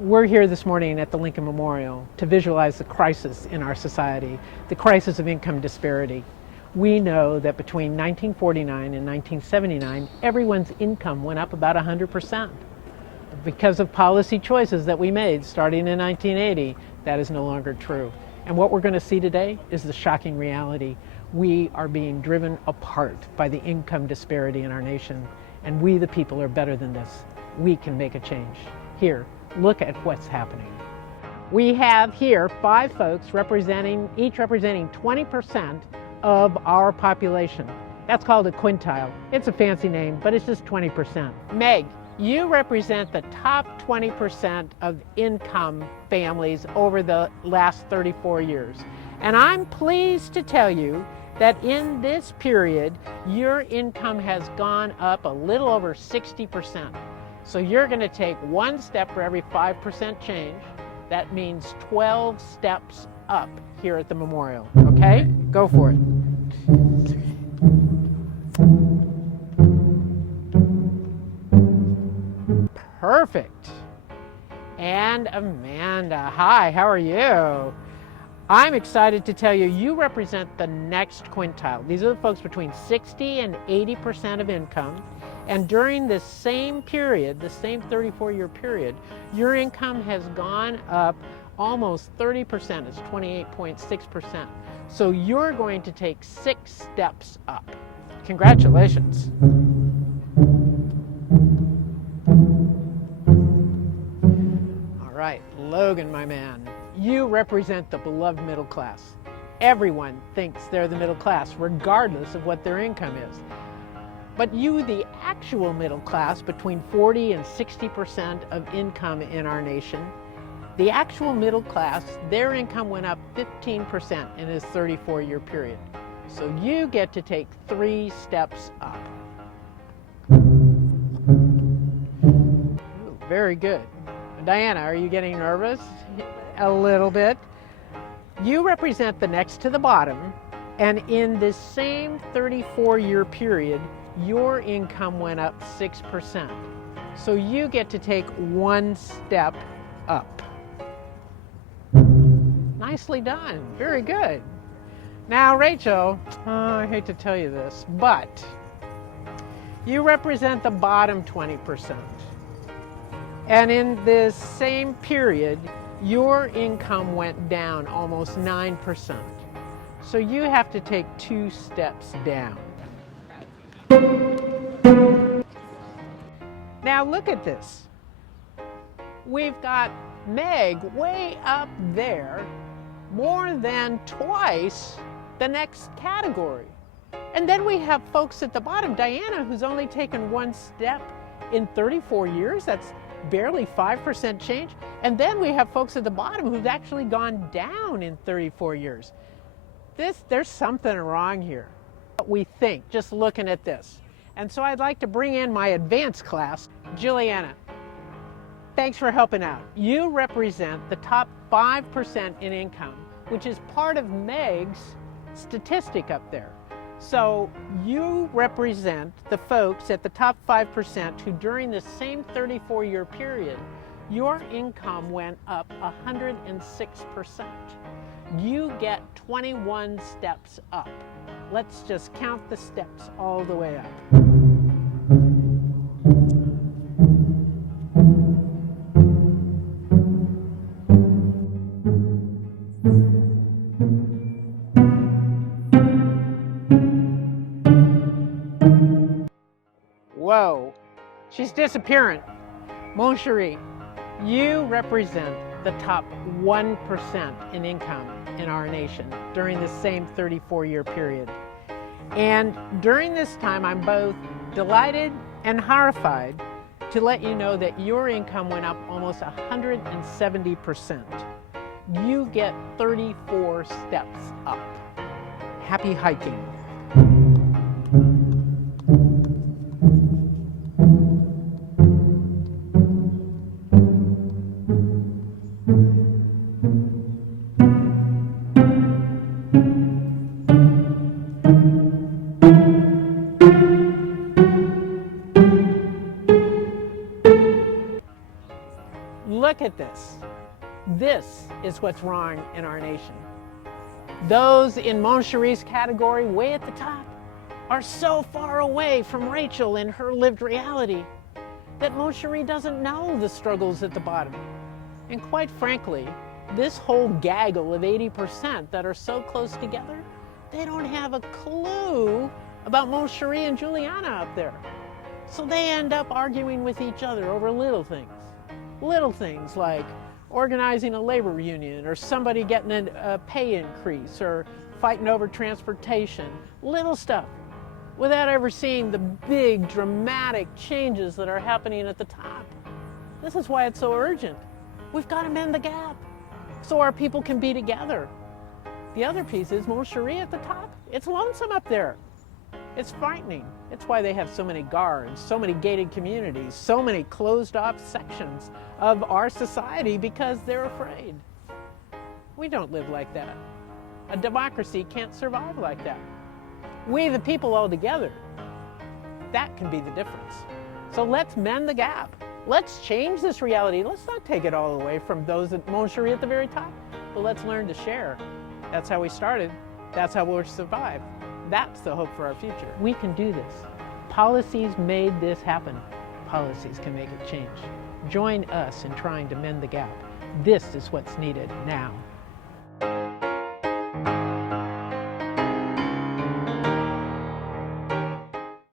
We're here this morning at the Lincoln Memorial to visualize the crisis in our society, the crisis of income disparity. We know that between 1949 and 1979, everyone's income went up about 100%. Because of policy choices that we made starting in 1980, that is no longer true. And what we're going to see today is the shocking reality. We are being driven apart by the income disparity in our nation, and we the people are better than this. We can make a change. Here, look at what's happening. We have here 5 folks each representing 20% of our population. That's called a quintile. It's a fancy name, but it's just 20%. Meg, you represent the top 20% of income families over the last 34 years. And I'm pleased to tell you that in this period, your income has gone up a little over 60%. So you're going to take 1 step for every 5% change. That means 12 steps up here at the memorial. Okay? Go for it. Perfect. And Amanda, hi, how are you? I'm excited to tell you, you represent the next quintile. These are the folks between 60 and 80% of income. And during this same period, the same 34-year period, your income has gone up almost 30%. It's 28.6%. So you're going to take 6 steps up. Congratulations. All right, Logan, my man, you represent the beloved middle class. Everyone thinks they're the middle class, regardless of what their income is. But you, the actual middle class, between 40 and 60% of income in our nation, the actual middle class, their income went up 15% in this 34-year period. So you get to take 3 steps up. Ooh, very good. Diana, are you getting nervous? A little bit. You represent the next to the bottom, and in this same 34-year period, your income went up 6%. So you get to take 1 step up. Nicely done. Very good. Now, Rachel, I hate to tell you this, but you represent the bottom 20%. And in this same period, your income went down almost 9%. So you have to take 2 steps down. Now look at this. We've got Meg way up there, more than twice the next category. And then we have folks at the bottom, Diana, who's only taken 1 step in 34 years. That's barely 5% change. And then we have folks at the bottom who've actually gone down in 34 years. There's something wrong here. What we think, just looking at this. And so I'd like to bring in my advanced class, Juliana. Thanks for helping out. You represent the top 5% in income, which is part of Meg's statistic up there. So you represent the folks at the top 5% who during the same 34-year period, your income went up 106%. You get 21 steps up. Let's just count the steps all the way up. Whoa, she's disappearing. Mon chéri, you represent the top 1% in income in our nation during the same 34-year period. And during this time, I'm both delighted and horrified to let you know that your income went up almost 170%. You get 34 steps up. Happy hiking. Look at this. This is what's wrong in our nation. Those in Mon Cherie's category, way at the top, are so far away from Rachel and her lived reality that Mon Cherie doesn't know the struggles at the bottom. And quite frankly, this whole gaggle of 80% that are so close together, they don't have a clue about Mon Cherie and Juliana up there. So they end up arguing with each other over little things. Little things like organizing a labor union, or somebody getting a pay increase, or fighting over transportation. Little stuff, without ever seeing the big dramatic changes that are happening at the top. This is why it's so urgent. We've got to mend the gap so our people can be together. The other piece is Mon Cherie at the top. It's lonesome up there. It's frightening. It's why they have so many guards, so many gated communities, so many closed off sections of our society, because they're afraid. We don't live like that. A democracy can't survive like that. We, the people, all together, that can be the difference. So let's mend the gap. Let's change this reality. Let's not take it all away from those at Mon Cherie at the very top, but let's learn to share. That's how we started. That's how we'll survive. That's the hope for our future. We can do this. Policies made this happen. Policies can make it change. Join us in trying to mend the gap. This is what's needed now.